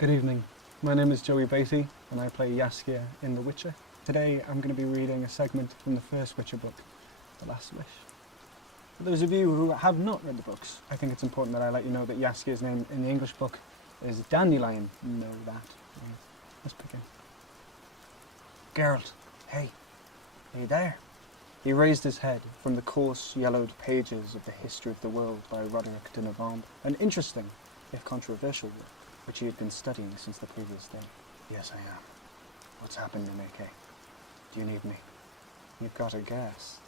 Good evening. My name is Joey Batey, and I play Jaskier in The Witcher. Today I'm going to be reading a segment from the first Witcher book, The Last Wish. For those of you who have not read the books, I think it's important that I let you know that Jaskier's name in the English book is Dandelion. You know that. Let's begin. Geralt, hey, are you there? He raised his head from the coarse, yellowed pages of the History of the World by Roderick de Novembre, an interesting, if controversial work, which he had been studying since the previous day. Yes, I am. What's happened, Nuneke? Do you need me? You've got a guess.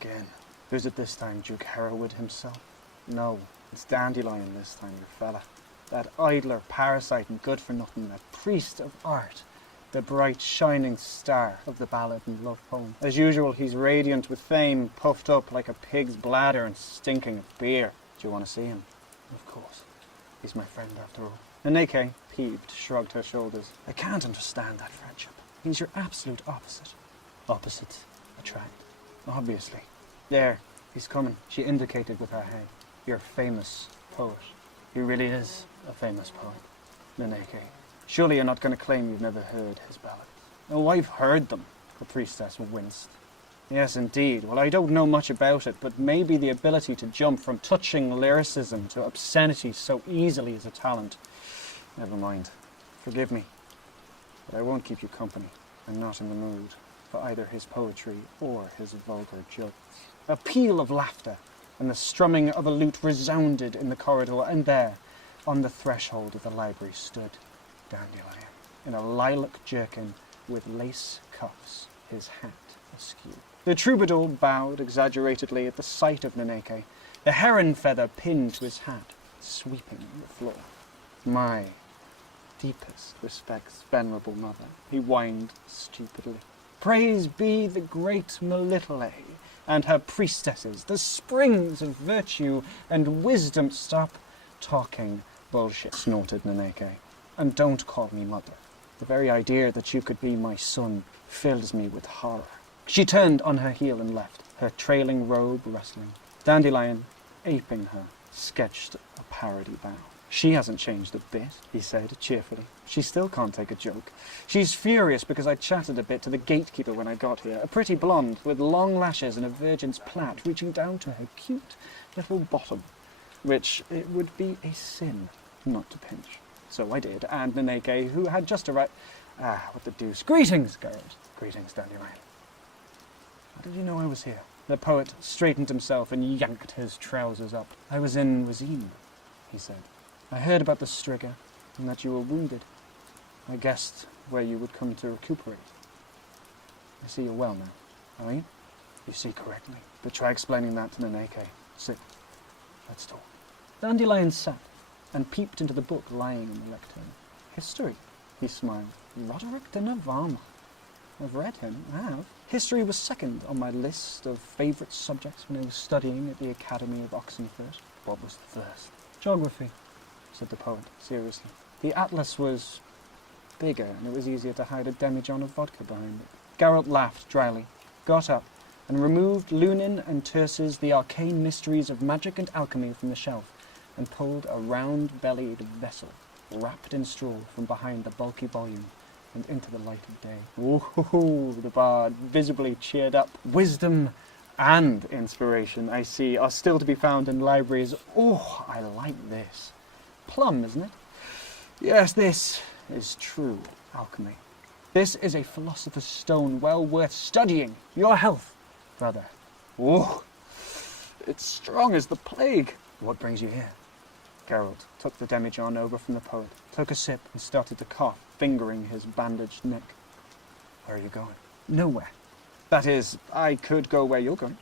Again. Who's it this time, Duke Hereward himself? No, it's Dandelion this time, you fella. That idler, parasite and good-for-nothing, that priest of art. The bright, shining star of the ballad and love poem. As usual, he's radiant with fame, puffed up like a pig's bladder and stinking of beer. Do you want to see him? Of course. He's my friend after all. Nuneke, peeved, shrugged her shoulders. I can't understand that friendship. He's your absolute opposite. Opposites attract. Obviously. There, he's coming. She indicated with her hand. You're a famous poet. He really is a famous poet. Nuneke. Surely you're not going to claim you've never heard his ballads. Oh, I've heard them. The priestess winced. Yes, indeed. Well, I don't know much about it, but maybe the ability to jump from touching lyricism to obscenity so easily is a talent. Never mind. Forgive me. But I won't keep you company. I'm not in the mood for either his poetry or his vulgar jokes. A peal of laughter and the strumming of a lute resounded in the corridor, and there, on the threshold of the library, stood Dandelion, in a lilac jerkin with lace cuffs, his hat askew. The troubadour bowed exaggeratedly at the sight of Nuneke, the heron feather pinned to his hat, sweeping the floor. My deepest respects, venerable mother, he whined stupidly. Praise be the great Melitele and her priestesses, the springs of virtue and wisdom. Stop talking bullshit, snorted Nuneke. And don't call me mother. The very idea that you could be my son fills me with horror. She turned on her heel and left, her trailing robe rustling. Dandelion, aping her, sketched a parody bow. She hasn't changed a bit, he said cheerfully. She still can't take a joke. She's furious because I chatted a bit to the gatekeeper when I got here, a pretty blonde with long lashes and a virgin's plait reaching down to her cute little bottom, which it would be a sin not to pinch. So I did, and Nuneke, who had just arrived... what the deuce. Greetings, girls. Greetings, Dandelion. How did you know I was here? The poet straightened himself and yanked his trousers up. I was in Rosine, he said. I heard about the Striga, and that you were wounded. I guessed where you would come to recuperate. I see you're well now, are you? You see correctly. But try explaining that to Nuneke. Sit. Let's talk. Dandelion sat and peeped into the book lying in the lectern. History, he smiled. Roderick de Novembre. I've read him, I have. History was second on my list of favourite subjects when I was studying at the Academy of Oxenfurt. What was the first? Geography, said the poet, seriously. The atlas was bigger, and it was easier to hide a demijohn of vodka behind it. Geralt laughed dryly, got up, and removed Lunin and Terce's The Arcane Mysteries of Magic and Alchemy from the shelf, and pulled a round-bellied vessel, wrapped in straw, from behind the bulky volume and into the light of day. Ooh, the bard visibly cheered up. Wisdom and inspiration, I see, are still to be found in libraries. Oh, I like this. Plum, isn't it? Yes, this is true alchemy. This is a philosopher's stone well worth studying. Your health, brother. Oh, it's strong as the plague. What brings you here? Geralt took the demijohn over from the poet, took a sip and started to cough, fingering his bandaged neck. Where are you going? Nowhere. That is, I could go where you're going.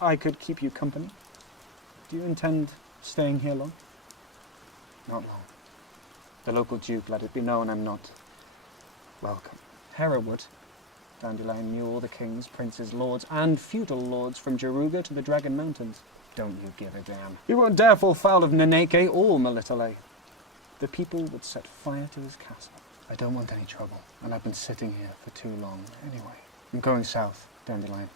I could keep you company. Do you intend staying here long? Not long. The local duke let it be known I'm not welcome. Hereward. Dandelion knew all the kings, princes, lords, and feudal lords from Jeruga to the Dragon Mountains. Don't you give a damn. You won't dare fall foul of Nuneke or Melitele. The people would set fire to his castle. I don't want any trouble, and I've been sitting here for too long anyway. I'm going south, Dandelion.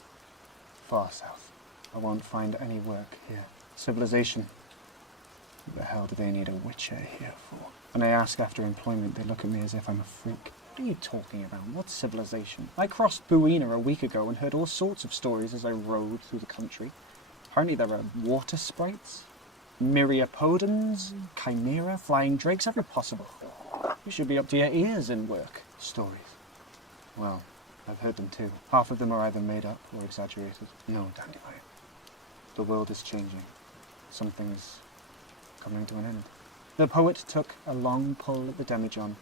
Far south. I won't find any work here. Civilization. What the hell do they need a witcher here for? When I ask after employment, they look at me as if I'm a freak. What are you talking about? What civilization? I crossed Buena a week ago and heard all sorts of stories as I rode through the country. Apparently there are water sprites, myriapodons, chimera, flying drakes, every possible thing. You should be up to your ears in work stories. Well, I've heard them too. Half of them are either made up or exaggerated. No, Dandelion. The world is changing. Something's coming to an end. The poet took a long pull at the demijohn,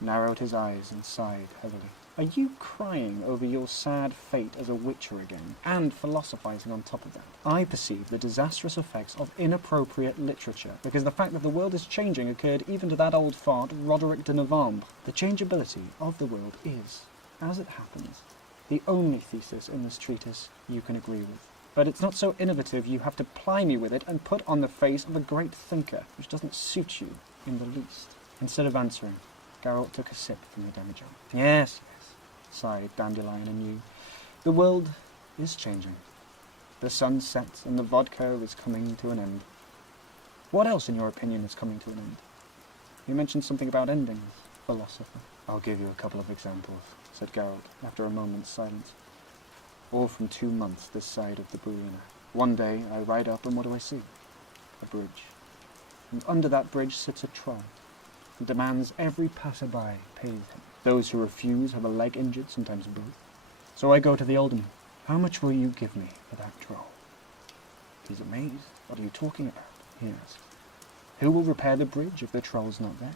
narrowed his eyes and sighed heavily. Are you crying over your sad fate as a witcher again, and philosophizing on top of that? I perceive the disastrous effects of inappropriate literature, because the fact that the world is changing occurred even to that old fart, Roderick de Novembre. The changeability of the world is, as it happens, the only thesis in this treatise you can agree with. But it's not so innovative you have to ply me with it and put on the face of a great thinker, which doesn't suit you in the least. Instead of answering, Geralt took a sip from the demijohn. Yes, sighed Dandelion anew. The world is changing. The sun sets and the vodka is coming to an end. What else, in your opinion, is coming to an end? You mentioned something about endings, philosopher. I'll give you a couple of examples, said Geralt, after a moment's silence. All from 2 months this side of the Buena. One day I ride up and what do I see? A bridge. And under that bridge sits a troll, and demands every passerby pays him. Those who refuse have a leg injured, sometimes both. So I go to the alderman. How much will you give me for that troll? He's amazed. What are you talking about? He asks. Who will repair the bridge if the troll's not there?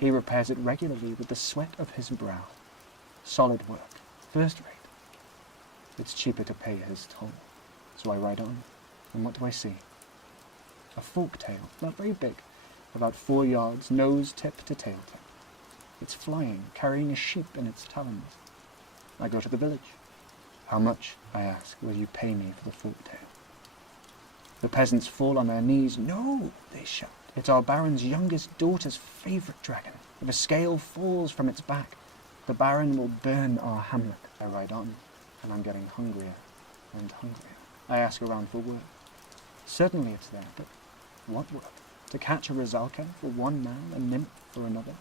He repairs it regularly with the sweat of his brow. Solid work. First rate. It's cheaper to pay his toll. So I ride on. And what do I see? A fork-tail, not very big, about 4 yards, nose tip to tail tip. It's flying, carrying a sheep in its talons. I go to the village. How much, I ask, will you pay me for the fork-tail? The peasants fall on their knees. No, they shout. It's our baron's youngest daughter's favourite dragon. If a scale falls from its back, the baron will burn our hamlet. I ride on, and I'm getting hungrier and hungrier. I ask around for work. Certainly it's there, but what work? To catch a Rizalka for one man, a nymph for another,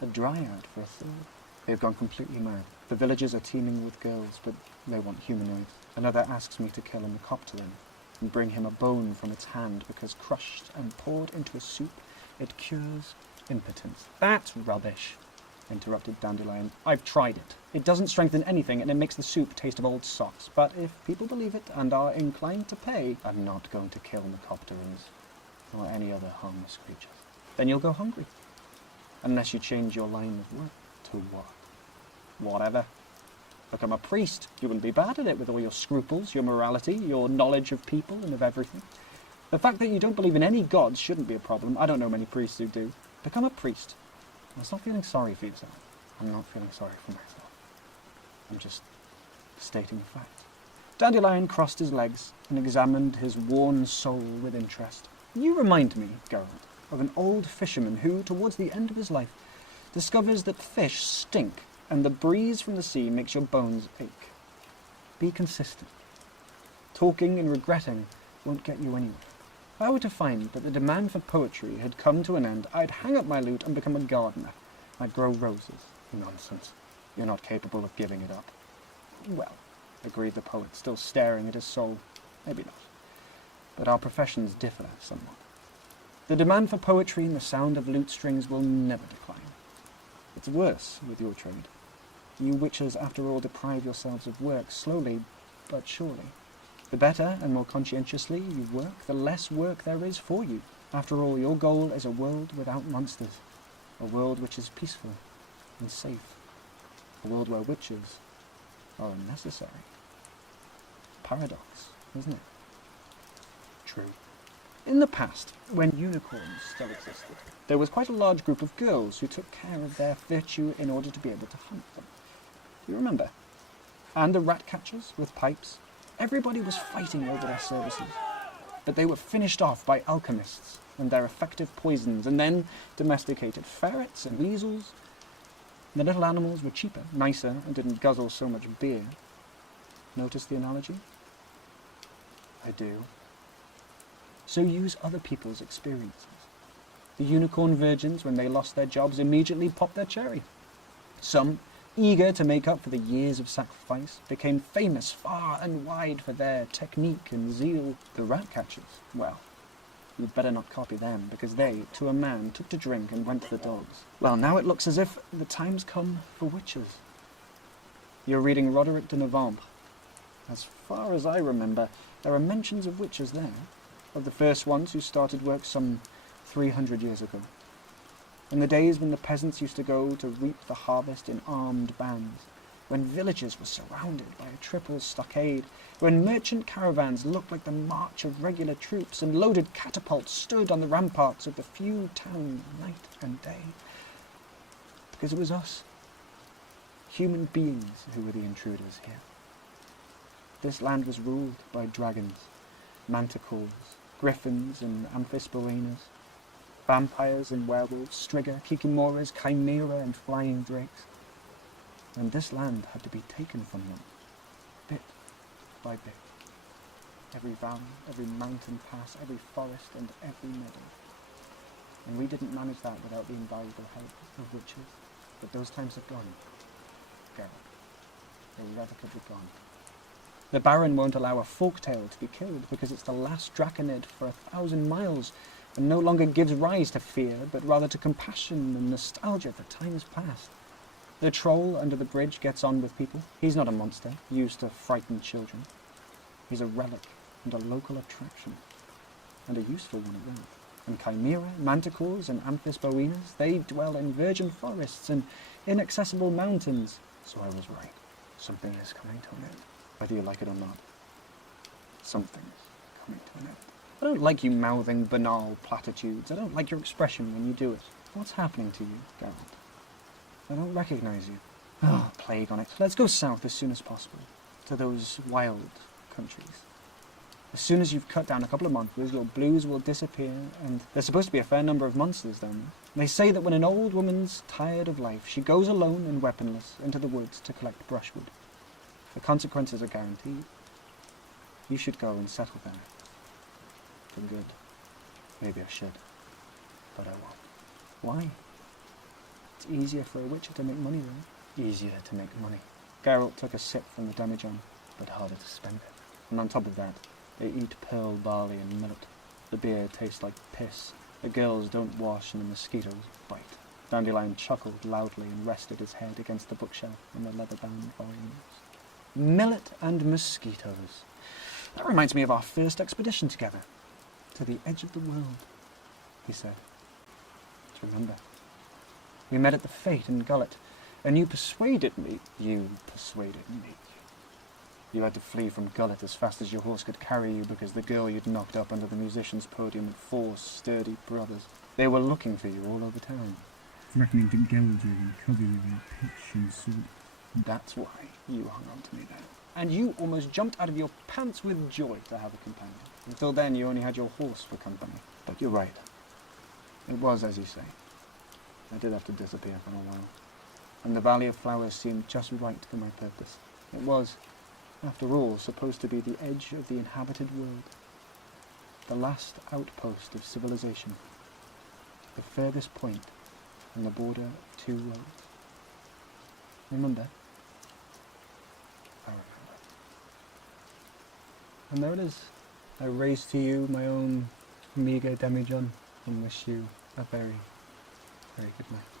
a dryad for a third. They've gone completely mad. The villages are teeming with girls, but they want humanoids. Another asks me to kill a Mecopteran and bring him a bone from its hand because crushed and poured into a soup, it cures impotence. That's rubbish, interrupted Dandelion. I've tried it. It doesn't strengthen anything and it makes the soup taste of old socks. But if people believe it and are inclined to pay, I'm not going to kill Mecopterans or any other harmless creatures. Then you'll go hungry. Unless you change your line of work to what? Whatever. Become a priest. You wouldn't be bad at it with all your scruples, your morality, your knowledge of people and of everything. The fact that you don't believe in any gods shouldn't be a problem. I don't know many priests who do. Become a priest. And stop feeling sorry for yourself. I'm not feeling sorry for myself. I'm just stating the fact. Dandelion crossed his legs and examined his worn soul with interest. You remind me, Geralt, of an old fisherman who, towards the end of his life, discovers that fish stink and the breeze from the sea makes your bones ache. Be consistent. Talking and regretting won't get you anywhere. If I were to find that the demand for poetry had come to an end, I'd hang up my lute and become a gardener. I'd grow roses. Nonsense. You're not capable of giving it up. Well, agreed the poet, still staring at his soul. Maybe not. But our professions differ somewhat. The demand for poetry and the sound of lute strings will never decline. It's worse with your trade. You witchers, after all, deprive yourselves of work, slowly but surely. The better and more conscientiously you work, the less work there is for you. After all, your goal is a world without monsters, a world which is peaceful and safe, a world where witches are unnecessary. Paradox, isn't it? True. In the past, when unicorns still existed, there was quite a large group of girls who took care of their virtue in order to be able to hunt them. You remember? And the rat catchers with pipes. Everybody was fighting over their services. But they were finished off by alchemists and their effective poisons, and then domesticated ferrets and weasels. The little animals were cheaper, nicer, and didn't guzzle so much beer. Notice the analogy? I do. So use other people's experiences. The unicorn virgins, when they lost their jobs, immediately popped their cherry. Some, eager to make up for the years of sacrifice, became famous far and wide for their technique and zeal. The rat catchers, well, you'd better not copy them, because they, to a man, took to drink and went to the dogs. Well, now it looks as if the time's come for witches. You're reading Roderick de Novembre. As far as I remember, there are mentions of witches there, of the first ones who started work some 300 years ago. In the days when the peasants used to go to reap the harvest in armed bands, when villages were surrounded by a triple stockade, when merchant caravans looked like the march of regular troops, and loaded catapults stood on the ramparts of the feud town night and day. Because it was us, human beings, who were the intruders here. This land was ruled by dragons, manticores, griffins and amphisboenas, vampires and werewolves, striga, kikimoras, chimera and flying drakes. And this land had to be taken from them, bit by bit. Every valley, every mountain pass, every forest and every meadow. And we didn't manage that without the invaluable help of witches. But those times have gone, Geralt. Irrevocably gone. The Baron won't allow a folktale to be killed because it's the last draconid for 1,000 miles and no longer gives rise to fear, but rather to compassion and nostalgia for times past. The troll under the bridge gets on with people. He's not a monster, used to frighten children. He's a relic and a local attraction, and a useful one at that. And chimera, manticores, and amphisboenas, they dwell in virgin forests and inaccessible mountains. So I was right. Something is coming to an end. Whether you like it or not. Something's coming to an end. I don't like you mouthing banal platitudes. I don't like your expression when you do it. What's happening to you, Geralt? I don't recognize you. Oh, plague on it. Let's go south as soon as possible. To those wild countries. As soon as you've cut down a couple of monsters, your blues will disappear, and there's supposed to be a fair number of monsters down there. They say that when an old woman's tired of life, she goes alone and weaponless into the woods to collect brushwood. The consequences are guaranteed. You should go and settle there. For good. Maybe I should. But I won't. Why? It's easier for a witcher to make money, though. Easier to make money. Geralt took a sip from the demijohn, but harder to spend it. And on top of that, they eat pearl barley and millet. The beer tastes like piss. The girls don't wash and the mosquitoes bite. Dandelion chuckled loudly and rested his head against the bookshelf in the leather-bound volumes. Millet and mosquitoes. That reminds me of our first expedition together. To the edge of the world, he said. Do you remember? We met at the Fete in Gullet, and you persuaded me. You persuaded me. You had to flee from Gullet as fast as your horse could carry you because the girl you'd knocked up under the musician's podium had 4 sturdy brothers. They were looking for you all over town. Threatening to gouge you and cover you in pitch and salt. That's why you hung on to me then. And you almost jumped out of your pants with joy to have a companion. Until then, you only had your horse for company. But you're right. It was as you say. I did have to disappear for a while. And the Valley of Flowers seemed just right for my purpose. It was, after all, supposed to be the edge of the inhabited world. The last outpost of civilization. The furthest point on the border of 2 worlds. Remember? I remember. And there it is. I raise to you my own meagre demijohn and wish you a very, very good night.